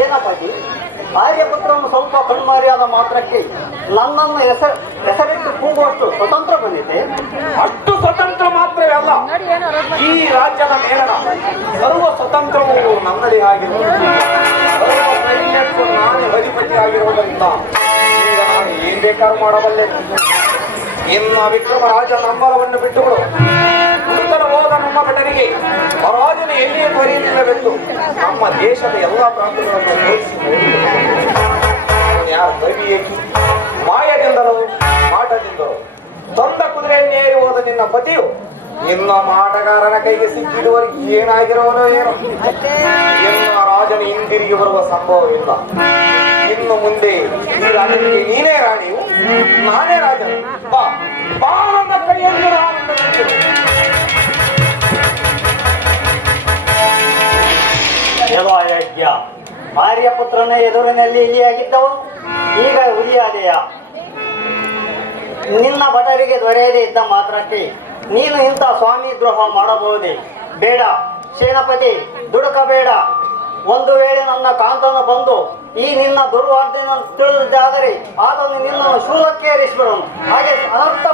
ಸೇನಾಪತಿ ಆರ್ಯಪುತ್ರವನ್ನು ಸ್ವಲ್ಪ ಕಣ್ಮಾರಿಯಾದ ಮಾತ್ರಕ್ಕೆ ನನ್ನನ್ನು ಹೆಸರು ಹೆಸರಿಟ್ಟು ಕೂಗುವಷ್ಟು ಸ್ವತಂತ್ರ ಬಂದಿದೆ. ಅಷ್ಟು ಸ್ವತಂತ್ರ ಮಾತ್ರವೇ ಅಲ್ಲ, ಈ ರಾಜ್ಯದ ಮೇಲಣ ಸರ್ವ ಸ್ವತಂತ್ರವು ನನ್ನದೇ ಆಗಿರುವುದು. ನಾನೇ ಅಧಿಪತಿ ಆಗಿರುವುದರಿಂದ ಈಗ ನಾನು ಏನ್ ಬೇಕಾದ್ರೂ ಮಾಡಬಲ್ಲೆ. ಇನ್ನು ವಿಕ್ರಮರಾಜ ನಂಬರವನ್ನು ಬಿಟ್ಟುಕೊಡು. ನಮ್ಮ ಭಟರಿಗೆ ರಾಜನು ಎಲ್ಲಿಯೇ ನಮ್ಮ ದೇಶದ ಎಲ್ಲ ಪ್ರಾಂತಗಳನ್ನು ತೋರಿಸಿ ಯಾರು? ಮಾಯದಿಂದಲೋ, ಮಾಟದಿಂದಲೋ. ತಂದ ಕುದುರೆಯನ್ನೇರಿ ಹೋದ ನಿನ್ನ ಪತಿಯು ನಿನ್ನ ಮಾಟಗಾರನ ಕೈಗೆ ಸಿಕ್ಕಿದವರಿಗೆ ಏನಾಗಿರೋನೋ ಏನೋ. ನಿನ್ನ ರಾಜನು ಹಿಂದಿರುಗಿ ಬರುವ ಸಂಭವವಿಲ್ಲ. ಇನ್ನು ಮುಂದೆ ಈ ರಾಜನಿಗೆ ನೀನೇ ರಾಣಿಯು, ನಾನೇ ರಾಜನು. ಬಾ. ಬಾ ನನ್ನ ಕೈಯಲ್ಲಿ ದೇವಾಯಜ್ಞ ಆರ್ಯಪುತ್ರನ ಎದುರಿನಲ್ಲಿ ಇಲಿಯಾಗಿದ್ದವು. ಈಗ ಹುಲಿಯಾದೆಯ? ನಿನ್ನ ಭಟರಿಗೆ ದೊರೆಯದೇ ಇದ್ದ ಮಾತ್ರಕ್ಕೆ ನೀನು ಇಂಥ ಸ್ವಾಮಿ ದ್ರೋಹ ಮಾಡಬಹುದೇ? ಬೇಡ, ಸೇನಾಪತಿ, ದುಡುಕಬೇಡ. ಒಂದು ವೇಳೆ ನನ್ನ ಕಾಂತನ ಬಂದು ಈ ನಿನ್ನ ದುರ್ವಾರ್ತೆಯನ್ನು ತಿಳಿದಾದರೆ ಆತನು ನಿನ್ನನ್ನು ಶೂಲಕ್ಕೆ ಹಾಗೆ ಅನರ್ಥವಾಗಲು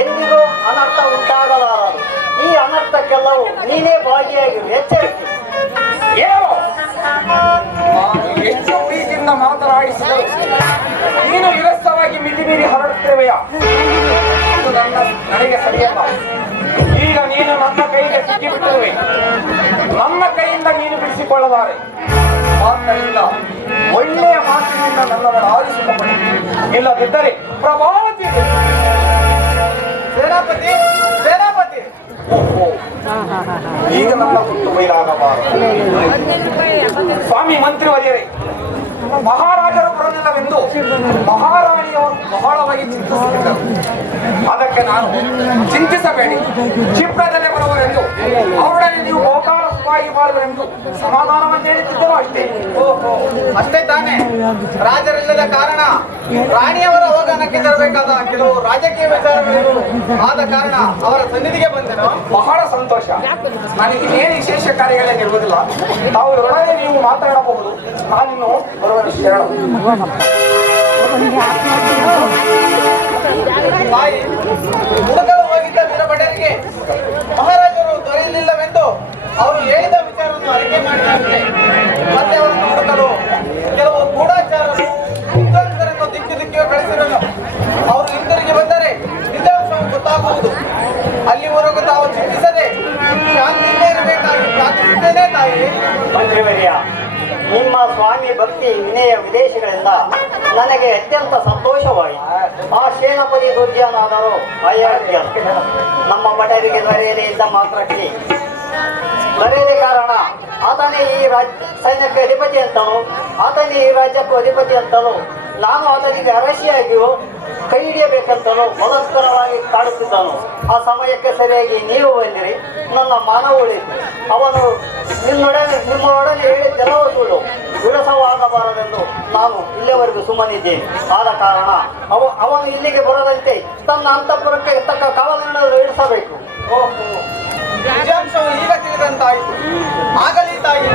ಎಂದಿಗೂ ಅನರ್ಥ ಉಂಟಾಗಲಾರದು. ಈ ಅನರ್ಥಕ್ಕೆಲ್ಲವೂ ನೀನೇ ಭಾಗಿಯಾಗಿ ಎಚ್ಚರಿಕೆ ಹೆಚ್ಚು ಪ್ರೀತಿಯಿಂದ ಮಾತನಾಡಿಸಿದರು. ನೀನು ವಿರಸವಾಗಿ ಮಿತಿ ಮೀರಿ ಹೊರಡುತ್ತಿರುವೆಯಾ? ನನಗೆ ಸರಿಯಲ್ಲ. ಈಗ ನೀನು ನನ್ನ ಕೈಗೆ ಸಿಕ್ಕಿಬಿಟ್ಟಿರುವೆ. ನನ್ನ ಕೈಯಿಂದ ನೀನು ಬಿಡಿಸಿಕೊಳ್ಳಲಾರೆ. ಆದ್ದರಿಂದ ಒಳ್ಳೆಯ ಮಾತಿನಿಂದ ನನ್ನನ್ನು ಆರಿಸಿಕೊಳ್ಳಿ ಇಲ್ಲದಿದ್ದರೆ ಪ್ರಭಾವತಿ ಈಗ ನಮ್ಮ ಗುಟ್ಟು ಮೈಲಾಗಬಾರದು ಸ್ವಾಮಿ ಮಂತ್ರಿವರ್ಯರೇ ಮಹಾರಾಜರು ಬರಲಿಲ್ಲವೆಂದು ಮಹಾರಾಣಿಯವರು ಬಹಳವಾಗಿ ಚಿಂತಿಸುತ್ತಿದ್ದರು ಅದಕ್ಕೆ ನಾನು ಚಿಂತಿಸಬೇಡಿ. ಕ್ಷಿಪ್ರದಲ್ಲೇ ಬರುವರೆಂದು ಅವರೊಡನೆ ನೀವು ಬಹುಕಾಲ ಸುಖವಾಗಿ ಮಾಡುವರೆಂದು ಸಮಾಧಾನವನ್ನು ಹೇಳುತ್ತಿದ್ದರು ಅಷ್ಟೇ. ಅಷ್ಟೇ ತಾನೇ. ರಾಜರಿಲ್ಲದ ಕಾರಣ ರಾಣಿಯವರ ಅವಗಾನಕ್ಕೆ ತರಬೇಕಾದ ಕೆಲವು ರಾಜಕೀಯ ವಿಚಾರಗಳು ಆದ ಕಾರಣ ಅವರ ಸನ್ನಿಧಿಗೆ ಬಂದೆನು? ಬಹಳ ಸಂತೋಷ. ನನಗೆ ಏನು ವಿಶೇಷ ಕಾರ್ಯಗಳೇನಿರುವುದಿಲ್ಲ. ತಾವು ಎರಡನೇ ನೀವು ಮಾತನಾಡಬಹುದು ನಾನಿನ್ನು ಬರುವ ವಿಷಯ ಹೋಗಿದ್ದ ವೀರಭಟರಿಗೆ ಮಹಾರಾಜರು ದೊರೆಯಲಿಲ್ಲವೆಂದು ಅವರು ಹೇಳಿದ ವಿಚಾರವನ್ನು ಅರಿಕೆ ಮಾಡಿದಂತೆ ಮತ್ತೆ ಅವರನ್ನು ಹುಡುಕಲು ಕೆಲವು ಗೂಢಾಚಾರರು ವಿದ್ವಾಂಸರನ್ನು ದಿಕ್ಕು ದಿಕ್ಕಿಗೆ ಕಳಿಸಿರಲು ಅವರು ಹಿಂದಿರುಗಿ ಬಂದರೆ ನಿಜಾಂಶವು ಗೊತ್ತಾಗುವುದು. ಅಲ್ಲಿವರೆಗೂ ತಾವು ಚಿಂತಿಸದೆ ಶಾಂತಿಯಿಂದ ಇರಬೇಕಾಗಿ ಪ್ರಾರ್ಥಿಸುತ್ತೇನೆ ತಾಯಿ. ನಿಮ್ಮ ಸ್ವಾಮಿ ಭಕ್ತಿ ವಿನಯ ವಿದೇಶಗಳಿಂದ ನನಗೆ ಅತ್ಯಂತ ಸಂತೋಷವಾಯಿತು. ಆ ಸೇನಾಪತಿ ದುರ್ಜನಾದರೂ ಅಯೋಗ್ಯ. ನಮ್ಮ ಭಟರಿಗೆ ದೊರೆಯದೇ ಇದ್ದ ಮಾತ್ರಕ್ಕೆ. ದೊರೆಯಲಿ ಕಾರಣ, ಆತನೇ ಈ ರಾಜ್ಯ ಸೈನ್ಯಕ್ಕೆ ಅಧಿಪತಿ ಅಂತಲೂ ಆತನೇ ಈ ರಾಜ್ಯಕ್ಕೂ ಅಧಿಪತಿ ಅಂತಲೂ ನಾನು ಆತನಿಗೆ ಅರಸಿಯಾಗಿಯೂ ಕೈ ಹಿಡಿಯಬೇಕಂತಲೂ ಮನಸ್ಕರವಾಗಿ ಕಾಡುತ್ತಿದ್ದನು, ಆ ಸಮಯಕ್ಕೆ ಸರಿಯಾಗಿ ನೀವು ಬಂದಿರಿ. ನನ್ನ ಮಾನವ ಉಳಿತು ಅವನು ನಿನ್ನೊಡನೆ ನಿಮ್ಮೊಡನೆ ಹೇಳಿ ಸುಳ್ಳು. ವಿಳಸವಾಗಬಾರದೆಂದು ನಾನು ಇಲ್ಲಿಯವರೆಗೂ ಸುಮ್ಮನಿದ್ದೇನೆ. ಆದ ಕಾರಣ ಅವ, ಅವನು ಇಲ್ಲಿಗೆ ಬರದಂತೆ ತನ್ನ ಅಂತಃಪುರಕ್ಕೆ ತಕ್ಕ ಕಾವಲನ್ನು ಇಡಿಸಬೇಕು ಓಹೋ, ನಿಜಾಂಶವು ಈಗ ತಿಳಿದಂತಾಯಿತು. ಆಗಲಿ ತಾಯಿ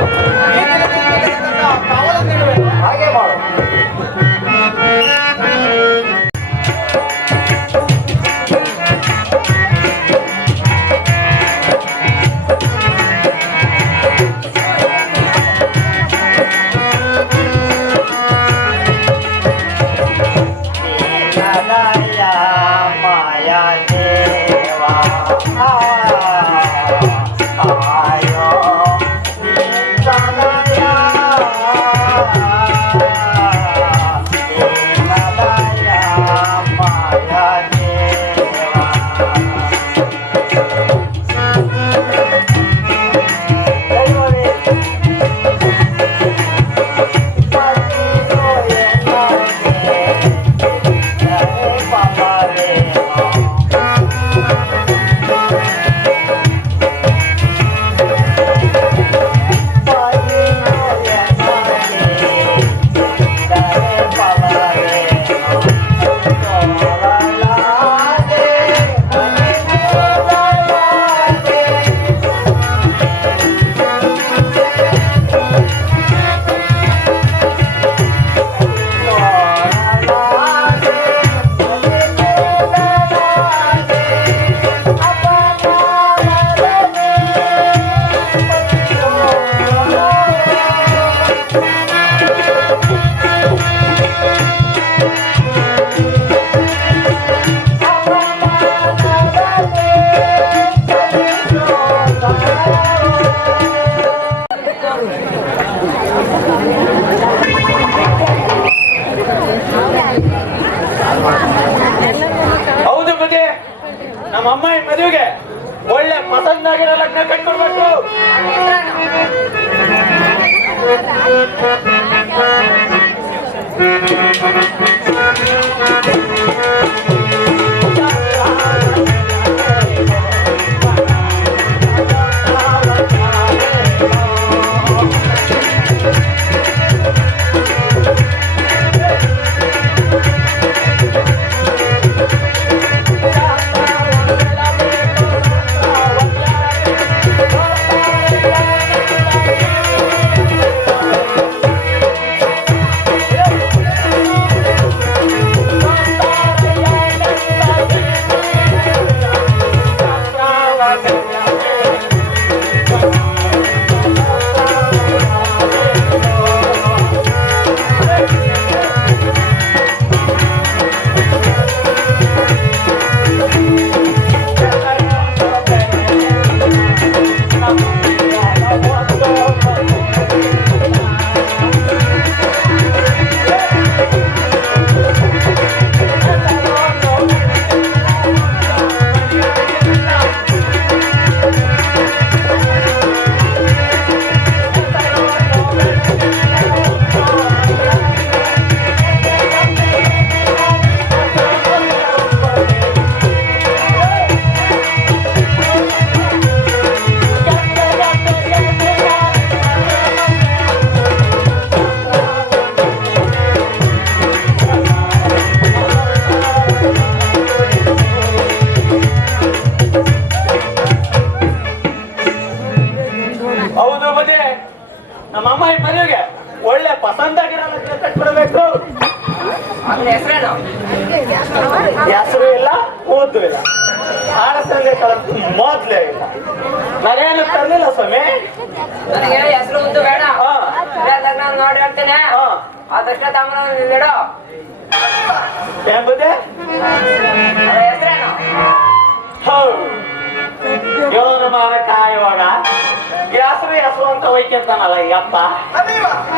ಅಪ್ಪ.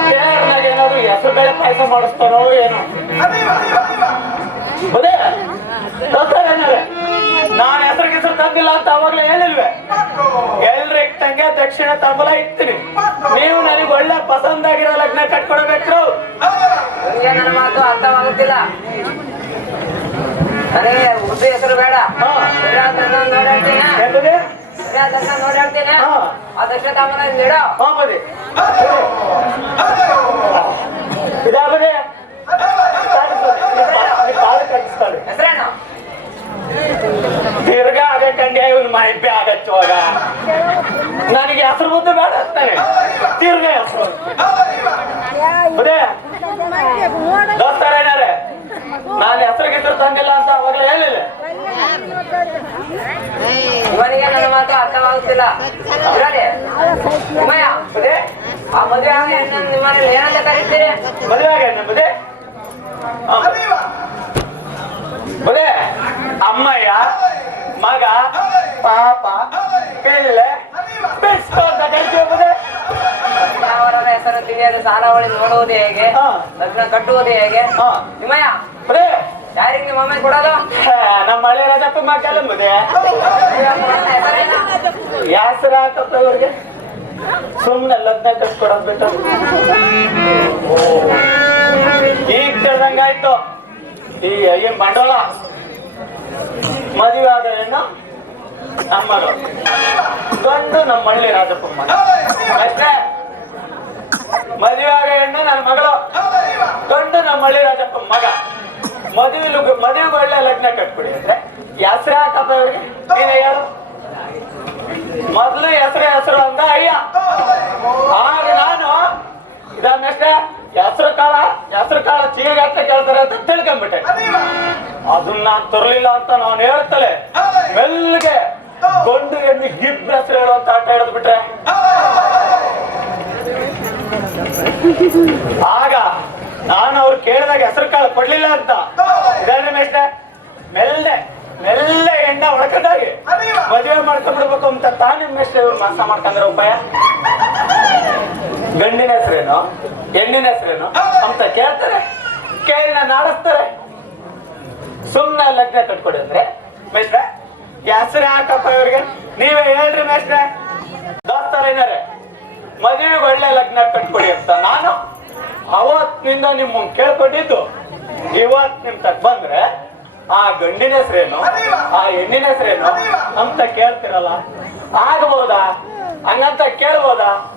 ಕೇರಳನಾಗ ಏನಾದ್ರು ಹೆಸರು ಬೇಳೆ ಪಾಯಸ ಮಾಡಿಸ್ತಾರೋ ಏನೋ. ಬದೇ ಏನಾರೆ ನಾನು ಹೆಸರು ಹೆಸರು ತಂದಿಲ್ಲ ಅಂತ ಅವಾಗ್ಲೇ ಹೇಳಿಲ್ವೆ? ಎಲ್ರಿ ತಂಗೆ ದಕ್ಷಿಣ ತಂಬಲ ಇರ್ತೀನಿ ನೀವು ನನಗೆ ಒಳ್ಳೆ ಪಸಂದಾಗಿರೋ ಲಗ್ನ ಕಟ್ಕೊಡ್ಬೇಕು. ನನ್ನ ಮಾತು ಅರ್ಥವಾಗುತ್ತಿಲ್ಲ. ನನಗೆ ಉದ್ದು ಹೆಸರು ಬೇಡ. ಹಾ. ಸರಿಯಾದಾಗ ನಾನು ನೋಡಿ ಹೇಳ್ತೇನೆ. ಎಂಬುದೇ ಸರಿಯಾದಾಗ ನಾನು ನೋಡಿ ಹೇಳ್ತೇನೆ ಹಾ. ಆದಷ್ಟ ತಾಮ್ರ ಇಡು ಕಟ್ಟಿಸ್ತಾಳೆ ಹೆಸರೇನು? ತಿರ್ಗಾ ಅದೇ ಕಂಡೆ ಇವನು ಮಾಹಿತಿ ಆಗಚ್ಚುವಾಗ ನನಗೆ ಹೆಸರು ಮುದ್ದು ಬೇಡ ಅಂತಾನೆ. ದೀರ್ಘ ಹೆಸರು. ಅದೇ ನಾನು ಹೆಸರು ಹೆಸರು ತಂಗಿಲ್ಲ ಅಂತ ಅವಾಗಲೇ ಹೇಳಿಲ್ಲ ಇವನಿಗೆ ನನ್ನ ಮಾತು ಅರ್ಥವಾಗುತ್ತಿಲ್ಲ. ಅದೇ ಆ ಮದುವೆ ಆಗಿ ನಿಮ್ಮನೇಲಿ ಏನಂತ ಕರೀತೀರಿ? ಮದುವೆ ಆಗ ಮದುವೆ ಮದುವೆ ಅಮ್ಮಯ್ಯ ಮಗ ಪಾಪ ಪಿಳ್ಳೆ ಅವರ ಹೆಸರು ತಿಳಿಯಲು ಸಾಲಾವಳಿ ನೋಡುವುದು ಹೇಗೆ. ಲಗ್ನ ಕಟ್ಟುವುದು ಹೇಗೆ. ನಿಮ್ಮಯ್ಯ ಬುದೇ ಯಾರಿಗೆ ನಿಮ್ಮ ಅಮ್ಮ ಕೊಡೋದು? ನಮ್ಮ ಹಳೆ ರಾಜಪ್ಪ ಮಕ್ಕಳು ಬುದೇ ಹೆಸರೇನು ಯಾಸರ ಹಾಕಪ್ಪ ಇವ್ರಿಗೆ? ಸುಮ್ಮನೆ ಲಗ್ನ ಕಟ್ಕೊಡೋದು ಬಿಟ್ಟು. ಈಗ ತಿಳಿದಂಗಾಯ್ತು. ಈ ಅಯ್ಯನ್ ಬಂಡವಾಳ ಮದುವೆ ಆದ ಹೆಣ್ಣು ನಮ್ಮಗಳು ಗಂಡು ನಮ್ಮ ಹಳ್ಳಿ ರಾಜಪ್ಪ ಮಗ ಅಷ್ಟೇ ಮದುವೆ ಆಗ ಹೆಣ್ಣು ನನ್ನ ಮಗಳು. ಗಂಡು ನಮ್ಮ ಹಳ್ಳಿ ರಾಜಪ್ಪ ಮಗ. ಮದುವೆ ಮದುವೆಗೆ ಒಳ್ಳೆ ಲಗ್ನ ಕಟ್ಬಿಡಿ ಅಂದ್ರೆ ಹೆಸರು ಹಾಕಪ್ಪ ಇವ್ರಿಗೆ ಹೇಳು. ಮೊದ್ಲು ಹೆಸರು ಹೆಸರು ಅಂದ ಅಯ್ಯ. ಆಗ ನಾನು ಇದನ್ನಷ್ಟೇ ಹೆಸರು ಕಾಳ ಹೆಸರು ಕಾಳ ಚೀಗ ಅಂತ ಕೇಳ್ತಾರೆ ಅಂತ ತಿಳ್ಕೊಂಡ್ಬಿಟ್ಟೆ. ಅದನ್ನ ನಾನು ತರಲಿಲ್ಲ ಅಂತ ನಾನು ಹೇಳ್ತಲೆ ಮೆಲ್ಲಗೆ ಗೊಂಡು ಎಣ್ಣೆ ಗಿಬ್ಬ ಹೆಸರು ಹೇಳುವಂತ ಆಟ ಹೇಳಿದ್ಬಿಟ್ರೆ ಆಗ ನಾನು ಅವ್ರು ಕೇಳಿದಾಗ ಹೆಸರು ಕಾಳು ಕೊಡ್ಲಿಲ್ಲ ಅಂತ. ಇದೇ ಮೆಲ್ಲೆ ಮೆಲ್ಲೆ ಎಣ್ಣೆ ಒಳಕದಾಗಿ ಮದುವೆ ಮಾಡ್ಕೊಂಡ್ಬಿಡ್ಬೇಕು ಅಂತ ತಾನೇ ಮೇಷ್ಟ್ರೆ ಇವ್ರು ಮಾಸ ಮಾಡ್ಕೊಂಡ್ರೆ ಉಪಾಯ? ಗಂಡಿನ ಹೆಸರೇನು? ಹೆಣ್ಣಿನ ಹೆಸರೇನು? ಅಂತ ಕೇಳ್ತಾರೆ. ಕೇಳಿನ ನಾಡಿಸ್ತಾರೆ. ಸುಮ್ಮನೆ ಲಗ್ನ ಕಟ್ಕೊಡಿ ಅಂದ್ರೆ. ಮೇಷ್ಟ್ರೆ, ಹೆಸರು ಹಾಕಪ್ಪ ಇವ್ರಿಗೆ? ನೀವೇ ಹೇಳ್ರಿ ಮೇಷ್ಟ್ರೆ. ದೋಸ್ತರ ಏನಾರೆ ಮದುವೆಗೆ ಒಳ್ಳೆ ಲಗ್ನ ಕಟ್ಕೊಡಿ ಅಂತ ನಾನು ಅವತ್ತಿನಿಂದ ನಿಮ್ಮ ಕೇಳ್ಕೊಂಡಿದ್ದು. ಇವತ್ ನಿಮ್ ತಕ್ ಬಂದ್ರೆ ಆ ಗಂಡಿನ ಹೆಸರೇನು? ಆ ಹೆಣ್ಣಿನ ಹೆಸರೇನು? ಅಂತ ಕೇಳ್ತಿರಲ್ಲ. ಆಗ್ಬೋದಾ? ಹಂಗಂತ ಕೇಳ್ಬೋದಾ?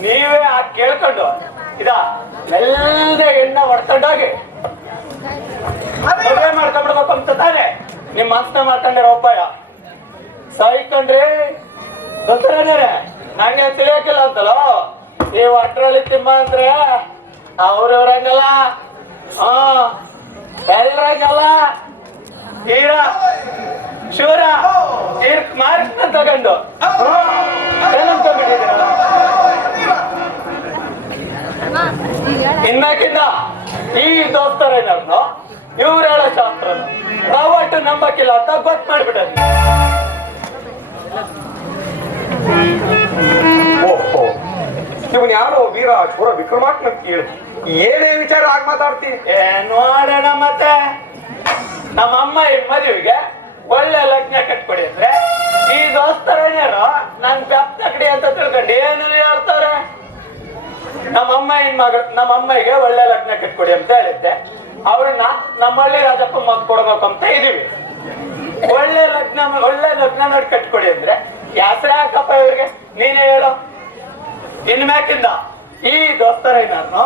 ನೀವೇ ಆ ಕೇಳ್ಕೊಂಡು ಇದ ಎಲ್ಲದೆ ಎಣ್ಣೆ ಹೊಡ್ಕೊಂಡೋಗಿ ಮದುವೆ ಮಾಡ್ಕೊಂಡ್ಬಿಡ್ಬೇಕು ಅಂತ ತಾನೆ. ನಿಮ್ ಮನ್ಸನ್ನ ಮಾಡ್ಕೊಂಡಿರೋ ಉಪಾಯ ಸಾಯ್ಕೊಂಡ್ರಿ. ಗೊತ್ತರೇನೇ ನಂಗೆ ತಿಳಿಯಕ್ಕಿಲ್ಲ ಅಂತಲ್ಲ ಈ ಒಟ್ರಲ್ಲಿ ತಿಮ್ಮ ಅಂದ್ರೆ ಅವ್ರವ್ರಂಗಲ್ಲ, ಹಾ, ಎಲ್ರಂಗಲ್ಲ ಹೀರ ಶಿವರ ಮಾರ್ಕ್ ತಗೊಂಡು. ಇನ್ನಾಕಿಂದ ಈ ದೋಸ್ತರೇನರ್ನು ಇವ್ರು ಹೇಳೋ ಶಾಸ್ತ್ರನ ನಾವಟ್ಟು ನಂಬಕ್ಕಿಲ್ಲ ಅಂತ ಗೊತ್ತು ಮಾಡ್ಬಿಟ್ಟೆ ಓಹೋ ಇವನ್ ಯಾರೋ ವೀರ ಶೂರ ವಿಕ್ರಮಾರ್ಕನ ಕೇಳಿ. ಏನೇ ವಿಚಾರ ಆಗ ಮಾತಾಡ್ತೀನಿ ನೋಡೋಣ ಮತ್ತೆ. ನಮ್ಮ ಅಮ್ಮ ಈ ಮದುವೆಗೆ ಒಳ್ಳೆ ಲಗ್ನ ಕಟ್ಕೊಡಿ ಅಂದ್ರೆ ಈ ದೋಸ್ತರೇನ್ಯಾರು ನನ್ ಬೆಪ್ತ ಕಡೆ ಅಂತ ತಿಳ್ಕೊಂಡು ಏನು ಹೇಳ್ತಾರೆ. ನಮ್ಮ ಅಮ್ಮ ಇನ್ ಮಗ ನಮ್ಮ ಅಮ್ಮಗೆ ಒಳ್ಳೆ ಲಗ್ನ ಕಟ್ಕೊಡಿ ಅಂತ ಹೇಳಿದ್ದೆ. ಅವ್ರನ್ನ ನಮ್ಮಳ್ಳಿ ರಾಜಪ್ಪ ಮದ್ ಕೊಡ್ಬೇಕು ಅಂತ ಇದೀವಿ ಒಳ್ಳೆ ಲಗ್ನ ಒಳ್ಳೆ ಲಗ್ನ ನೋಡಿ ಕಟ್ಕೊಡಿ ಅಂದ್ರೆ ಯಾಸರ ಯಾಕಪ್ಪ ಇವ್ರಿಗೆ? ನೀನೇ ಹೇಳು. ಇನ್ಮ್ಯಾಕಿಂದ ಈ ದೋಸ್ತರೇನಾರ್ನು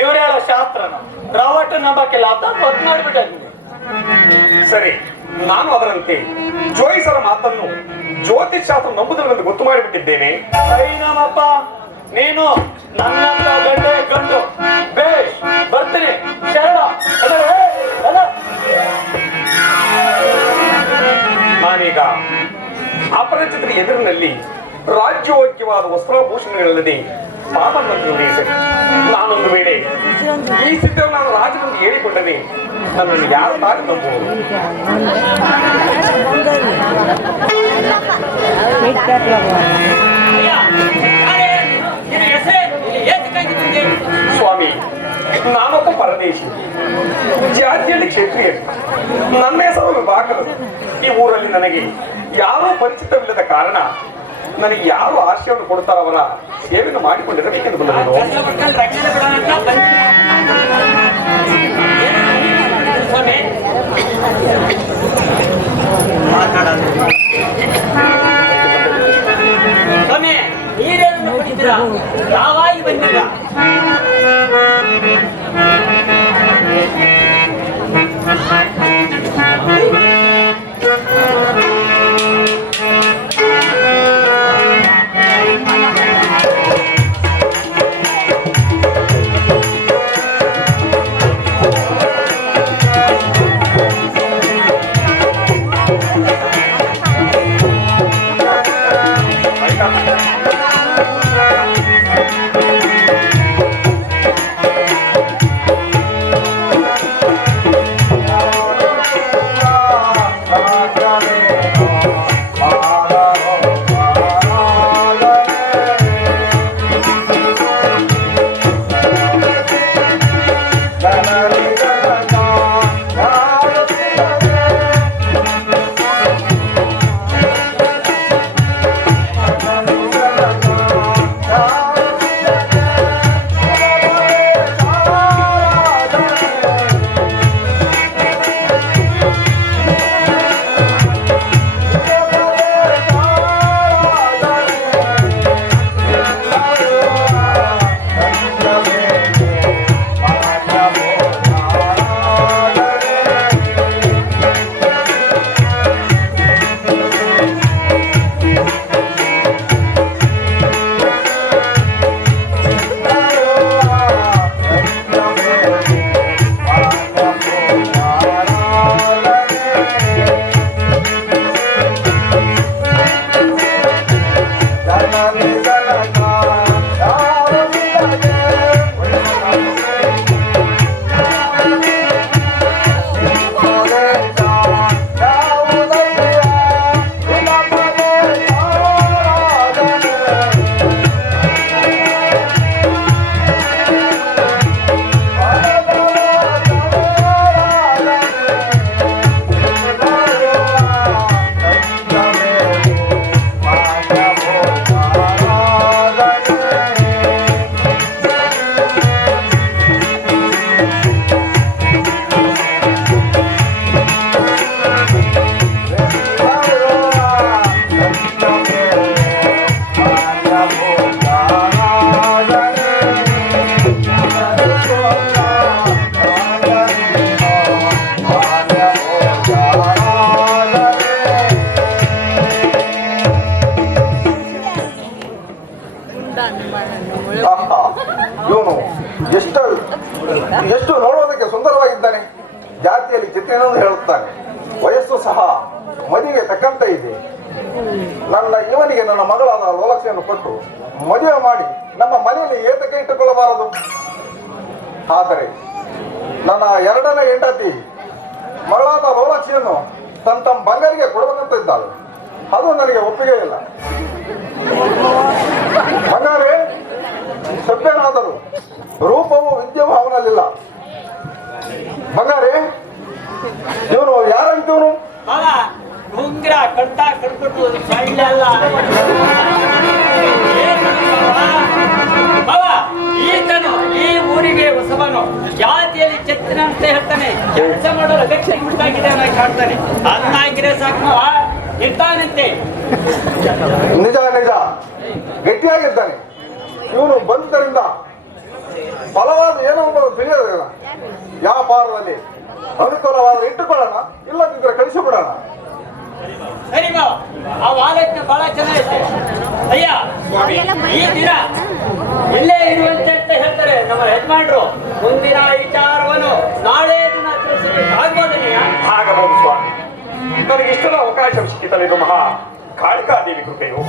ಇವ್ರು ಹೇಳೋ ಶಾಸ್ತ್ರನ ರವಟ್ಟು ನಂಬಕ್ಕಿಲ್ಲ ಅಂತ ಗೊತ್ತು ಮಾಡ್ಬಿಟ್ಟಿದ್ದೀನಿ ಸರಿ ನಾನು ಅದರಂತೆ ಜೋಯಿಸರ ಮಾತನ್ನು ಜ್ಯೋತಿಷ್ ಶಾಸ್ತ್ರ ನಂಬುದನ್ನು ಗೊತ್ತು ಮಾಡಿಬಿಟ್ಟಿದ್ದೇನೆ. ಐ ನಮ್ಮಪ್ಪ. ನೀನು ನನ್ನ ಗಂಡೆ ಕಂಡು ಬೇಷ್ ಬರ್ತೀನಿ. ಶರಣ. ನಾನೀಗ ಅಪರಿಚಿತರ ಎದುರಿನಲ್ಲಿ ರಾಜ್ಯೋಗ್ಯವಾದ ವಸ್ತ್ರಾಭೂಷಣಗಳಲ್ಲದೆ ಪಾಪನ್ನು ನಾನೊಂದು ವೇಳೆ ಈ ಸಿದ್ಧವನ್ನು ನಾನು ರಾಜನಿಗೆ ಹೇಳಿಕೊಂಡರೆ ನನ್ನನ್ನು ಯಾರು ತಾರಿ ನಂಬುವುದು ಪರದೇಶಿ ಜಾತಿಯಲ್ಲಿ ಕ್ಷೇತ್ರೀಯ. ನನ್ನ ಹೆಸರು ಬಾಕರು. ಈ ಊರಲ್ಲಿ ನನಗೆ ಯಾರೂ ಪರಿಚಿತವಿಲ್ಲದ ಕಾರಣ ನನಗೆ ಯಾರು ಆಶ್ರಯವನ್ನು ಕೊಡ್ತಾರೋ ಅವರ ಸೇವೆಯನ್ನು ಮಾಡಿಕೊಂಡಿರಬೇಕೆಂದು ಸ್ವಾಮಿ ನೀರೇನು ಬಂದಿಲ್ಲ ಇವನು ನನ್ನ ಎರಡನೇ ಹೆಂಡತಿ ಮಗಳಾದ ಲೋಲಕ್ಷಿಯನ್ನು ತನ್ನ ತಮ್ಮ ಬಂಗಾರಿಗೆ ಕೊಡಬೇಕಂತ ಇದ್ದಾಳೆ. ಅದು ನನಗೆ ಒಪ್ಪಿಗೆ ಇಲ್ಲ. ಬಂಗಾರಿ ಸಭ್ಯನಾದರು ರೂಪವು ವಿದ್ಯೆಯೂ ಅವನಲ್ಲಿಲ್ಲ. ಬಂಗಾರಿ, ಇವನು ಯಾರಂತೀವನು? ಉಂಗ್ರ ಈತನು ಈ ಊರಿಗೆ ಹೊಸಬನು ಜಾತಿಯಲ್ಲಿ ಚೆತ್ತಿನ ಅಂತ ಹೇಳ್ತಾನೆ. ಕೆಲಸ ಮಾಡಲು ಅಗತ್ಯ ಉಂಟಾಗಿದೆ ಅನ್ನೋ ಕಾಡ್ತಾನೆ ಆಗಿದೆ ಸಾಕು ಇದ್ದಾನಂತೆ ಇರ್ತಾನಂತೆ. ನಿಜ ನಿಜ. ಗಟ್ಟಿಯಾಗಿದ್ದಾನೆ ಇವನು ಬಂದರಿಂದ ಫಲವಾದ ಏನೋ ಒಂದು ತಿಳಿಯೋದಿಲ್ಲ ವ್ಯಾಪಾರದಲ್ಲಿ ಅನುಕೂಲವಾದ ಇಟ್ಟುಕೊಳ್ಳೋಣ ಇಲ್ಲದಿದ್ರೆ ಕಳಿಸಿಬಿಡೋಣ. ಸರಿ ಆ ವಾಲೆಟ್ ಬಹಳ ಚೆನ್ನಾಗಿದೆ. ಅಯ್ಯ ಈ ದಿನ ಇಲ್ಲೇ ಇರುವಂತೆ ಅಂತ ಹೇಳ್ತಾರೆ ನಮ್ಮ ಯಜಮಾನರು. ಮುಂದಿನ ವಿಚಾರವನ್ನು ನಾಳೆ ದಿನ ತಿಳಿಸಬೇಕು ಆಗಬಹುದು ಸ್ವಾಮಿ ನನಗೆ ಇಷ್ಟೆಲ್ಲ ಅವಕಾಶ ಸಿಕ್ಕಿತಲ್ಲ ಇದು ಮಹಾ ಕಾಳಿಕಾದೇವಿ ಕೃಪೆಯು.